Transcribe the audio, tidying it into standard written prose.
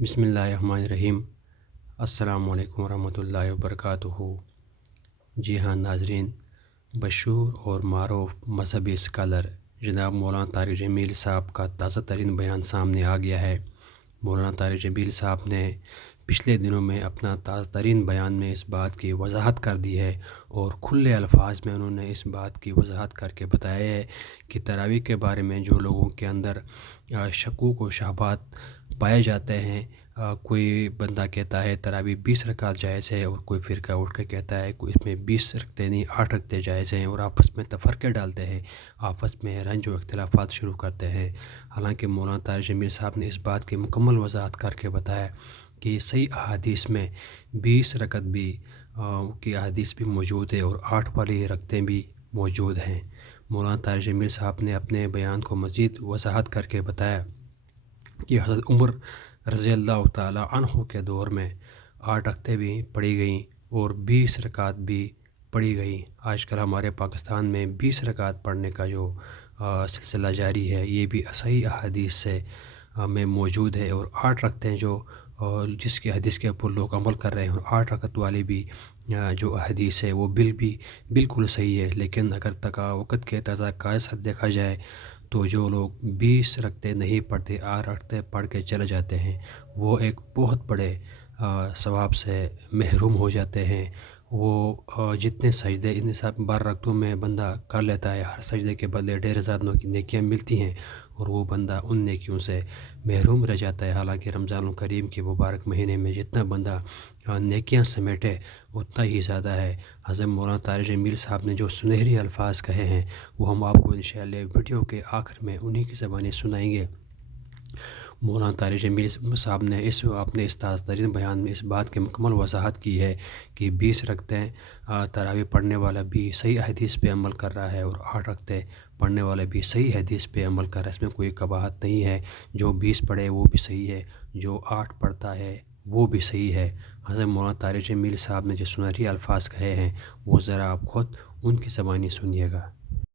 بسم اللہ الرحمن الرحیم۔ السلام علیکم ورحمۃ اللہ وبرکاتہ۔ جی ہاں ناظرین، مشہور اور معروف مذہبی اسکالر جناب مولانا طارق جمیل صاحب کا تازہ ترین بیان سامنے آ گیا ہے۔ مولانا طارق جمیل صاحب نے پچھلے دنوں میں اپنا تازہ ترین بیان میں اس بات کی وضاحت کر دی ہے اور کھلے الفاظ میں انہوں نے اس بات کی وضاحت کر کے بتایا ہے کہ تراویح کے بارے میں جو لوگوں کے اندر شکوک و شبہات پائے جاتے ہیں، کوئی بندہ کہتا ہے تراویح 20 رکعت جائز ہے، اور کوئی فرقہ اٹھ کے کہتا ہے کوئی اس میں 20 رکعتیں نہیں 8 رکعتیں جائز ہیں، اور آپس میں تفرقے ڈالتے ہیں، آپس میں رنج و اختلافات شروع کرتے ہیں۔ حالانکہ مولانا طارق جمیل صاحب نے اس بات کی مکمل وضاحت کر کے بتایا کہ صحیح احادیث میں 20 رکعت بھی کی احادیث بھی موجود ہے اور 8 والی رکعتیں بھی موجود ہیں۔ مولانا طارق جمیل صاحب نے اپنے بیان کو مزید وضاحت کر کے بتایا کہ حضرت عمر رضی اللہ تعالیٰ عنہ کے دور میں 8 رکعتیں بھی پڑھی گئیں اور 20 رکعت بھی پڑھی گئیں۔ آج کل ہمارے پاکستان میں 20 رکعت پڑھنے کا جو سلسلہ جاری ہے، یہ بھی صحیح احادیث سے میں موجود ہے، اور 8 رکعتیں جو جس کی حدیث کے اوپر لوگ عمل کر رہے ہیں، اور 8 رکعت والی بھی جو حدیث ہے وہ بالکل صحیح ہے۔ لیکن اگر وقت کے تقاضے سے دیکھا جائے تو جو لوگ 20 رکعتیں نہیں پڑھتے، 8 رکعتیں پڑھ کے چلے جاتے ہیں، وہ ایک بہت بڑے ثواب سے محروم ہو جاتے ہیں۔ وہ جتنے سجدے ان سب 12 رکعتوں میں بندہ کر لیتا ہے، ہر سجدے کے بدلے 1500 کی نیکیاں ملتی ہیں، اور وہ بندہ ان نیکیوں سے محروم رہ جاتا ہے۔ حالانکہ رمضان الکریم کے مبارک مہینے میں جتنا بندہ نیکیاں سمیٹے اتنا ہی زیادہ ہے۔ حضرت مولانا طارق جمیل صاحب نے جو سنہری الفاظ کہے ہیں وہ ہم آپ کو انشاءاللہ ویڈیو کے آخر میں انہی کی زبانی سنائیں گے۔ مولانا طارق جمیل صاحب نے اپنے اس تازہ ترین بیان میں اس بات کی مکمل وضاحت کی ہے کہ 20 رکعتیں تراویح پڑھنے والا بھی صحیح حدیث پہ عمل کر رہا ہے، اور 8 رکعتیں پڑھنے والا بھی صحیح حدیث پہ عمل کر رہا ہے۔ اس میں کوئی قباحت نہیں ہے، جو 20 پڑھے وہ بھی صحیح ہے، جو 8 پڑھتا ہے وہ بھی صحیح ہے۔ حضرت مولانا طارق جمیل صاحب نے جو سنہری الفاظ کہے ہیں وہ ذرا آپ خود ان کی زبانی سنیے گا۔